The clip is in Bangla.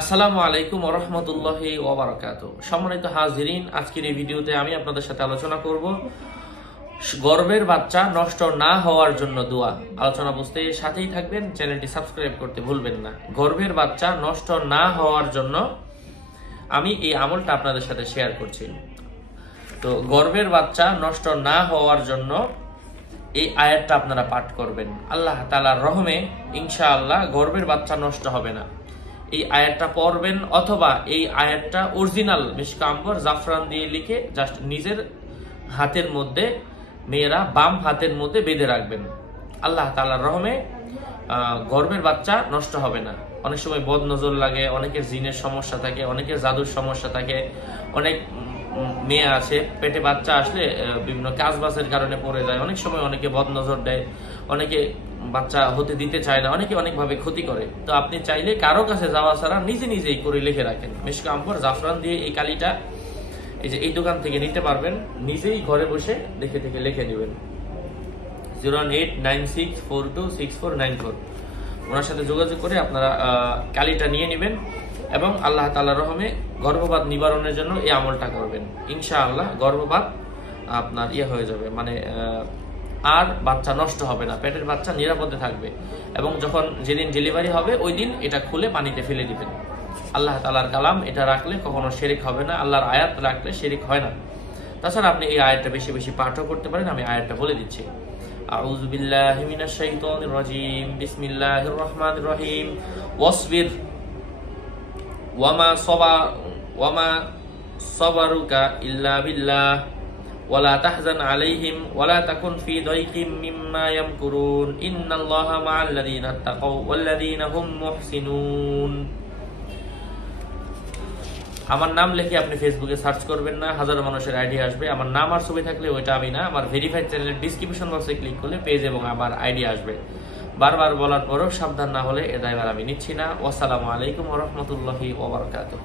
আসসালামু আলাইকুম ওয়া রাহমাতুল্লাহি ওয়া বারাকাতুহু। সম্মানিত হাজিরিন, আজকের এই ভিডিওতে আমি আপনাদের সাথে আলোচনা করব গর্ভের বাচ্চা নষ্ট না হওয়ার জন্য দোয়া। আলোচনা বুঝতে সাথেই থাকবেন, চ্যানেলটি সাবস্ক্রাইব করতে ভুলবেন না। গর্ভের বাচ্চা নষ্ট না হওয়ার জন্য আমি এই আমলটা আপনাদের সাথে শেয়ার করছি। তো গর্ভের বাচ্চা নষ্ট না হওয়ার জন্য এই আয়াতটা আপনারা পাঠ করবেন। আল্লাহ তাআলার রহমে ইনশাআল্লাহ গর্ভের বাচ্চা নষ্ট হবে না। এই আয়াতটা পড়বেন, অথবা এই আয়াতটা অরিজিনাল মিশকা আম্বর জাফরান দিয়ে লিখে জাস্ট নিজের হাতের মধ্যে, মেয়েরা বাম হাতের মধ্যে বেঁধে রাখবেন। আল্লাহ তাআলার রহমে গর্ভের বাচ্চা নষ্ট হবে না। অনেক সময় বদ নজর লাগে, অনেকের জিনের সমস্যা থাকে, অনেকের জাদুর সমস্যা থাকে, অনেক মেয়ে আছে পেটে বাচ্চা আসলে বিভিন্ন কাজ বাজের কারণে পড়ে যায়, অনেক সময় অনেকে বদ নজর দেয়, অনেকে বাচ্চা হতে দিতে চায় না, অনেকে অনেকভাবে ক্ষতি করে। তো আপনি চাইলে কারো কাছে যাওয়া ছাড়া নিজেই করে লিখে রাখেন। মিশকা আম্বর জাফরান দিয়ে এই কালিটা এই দোকান থেকে নিতে পারবেন, নিজেই ঘরে বসে দেখে লিখে নেবেন। 08964264994 ওনার সাথে যোগাযোগ করে আপনারা কালিটা নিয়ে নেবেন এবং আল্লাহ তাআলার রহমে গর্ভপাত নিবারণের জন্য এই আমলটা করবেন। ইনশাআল্লাহ গর্ভপাত আপনার হয়ে যাবে, মানে আর বাচ্চা নষ্ট হবে না, পেটের বাচ্চা নিরাপদে থাকবে। এবং যেদিন ডেলিভারি হবে ওই দিন এটা খুলে পানিতে ফেলে দিবেন। আল্লাহ তাআলার কালাম, এটা রাখলে কখনো শিরক হবে না, আল্লাহর আয়াত রাখলে শিরক হয় না। তাছাড়া আপনি এই আয়াতটা বেশি পাঠও করতে পারেন। আমি আয়াতটা বলে দিচ্ছি। আউযু বিল্লাহি মিনাশ শাইতানির রাজীম, বিসমিল্লাহির রহমানির রহিম। ওয়াসবির ওয়ামা সাবারুকা ইল্লা বিল্লাহ ওয়ালা তাহজান আলাইহিম ওয়ালা তাকুন ফি দাইকিম মিম্মা ইয়ামকুরুন ইন্নাল্লাহা মা'আল্লাযীনা তাকাও ওয়াল্লাযীনা হুম মুহসিনুন। আমার নাম লিখে আপনি ফেসবুকে সার্চ করবেন না, হাজারো মানুষের আইডি আসবে। আমার নাম আর ছবি থাকলে ওইটা আমি না, আমার ভেরিফাইড চ্যানেলের ডেসক্রিপশন বক্সে ক্লিক করলে পেজ এবং আমার আইডি আসবে। বারবার বলার পরেও সাবধান না হলে এ দায়ভার আমি নিচ্ছি না। আসসালামু আলাইকুম ওয়া রাহমাতুল্লাহি ওয়া বারাকাতুহু।